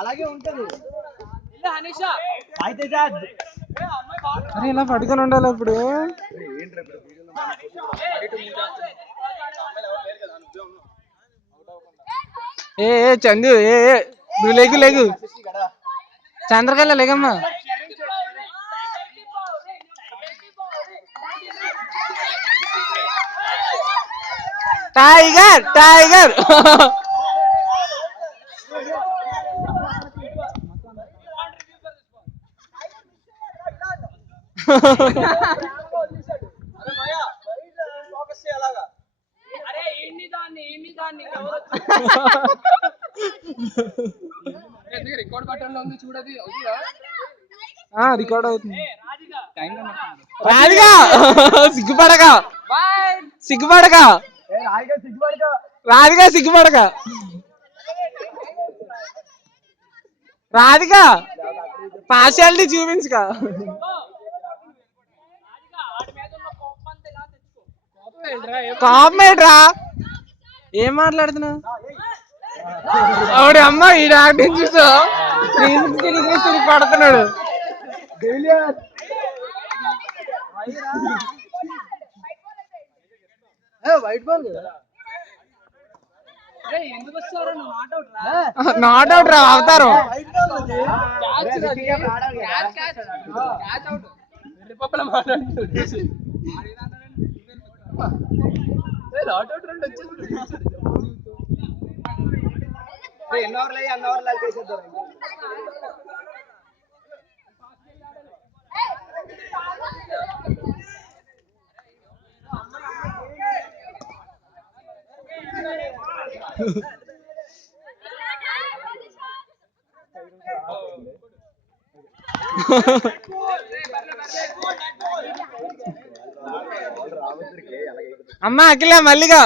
అలాగే ఉంటది. అరే ఇలా పట్టుకొని ఉండాలి అప్పుడు. ఏ చందు నువ్వు లేగు లేగు చంద్రకళ లేగమ్మా. టైగర్ టైగర్ రికార్డ్ అవుతుంది. రాధిగా సిగ్గుపడక సిగ్గుపడక రాధిగా సిగ్గుపడక రాధిగా పార్షియాలిటీ చూపించక. కాపమేట్రా ఏం మాట్లాడుతున్నా ఆవిడ అమ్మ ఈ యాక్టింగ్ చూసా 360 డిగ్రీస్ తిరిగి పడుతున్నాడు. వైట్ బాల్ నాట్ అవుట్ రా అవతారం. అమ్మా అఖిల మల్లిగా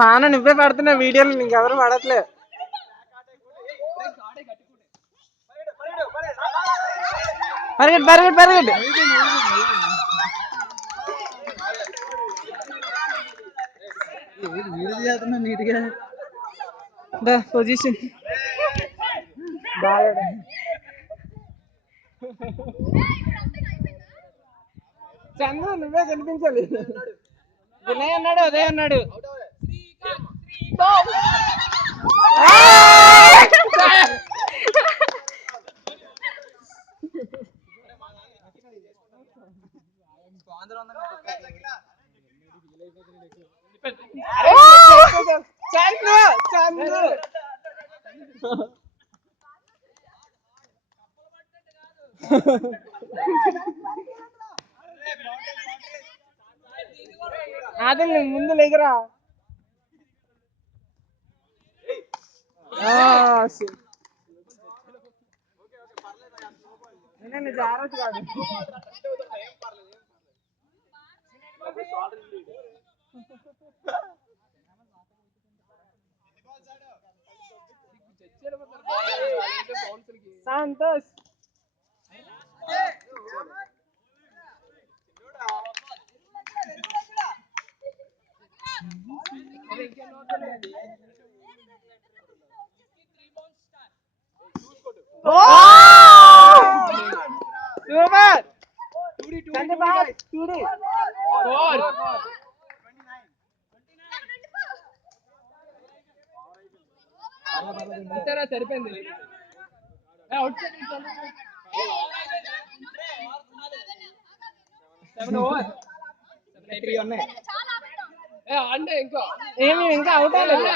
బాగా నువ్వే పడుతున్నావు వీడియోలు, ఇంకెవరు పడట్లే. పరిగెట్ పరిగెట్ పరిగెట్. నీట్గా పొజిషన్ చంద్ర నువ్వే కనిపించాలి. వినయ్ అన్నాడు ఉదయ్ అన్నాడు. అదే ముందు లేకరా. జాగ్రత్త కాదు. సంతోష్ సూపర్ చంద్రబాబు చూడు ఇతరా సరిపోయింది అవుట్ అంటే ఇంకా ఏమి ఇంకా అవుట్ అవ్వలేదు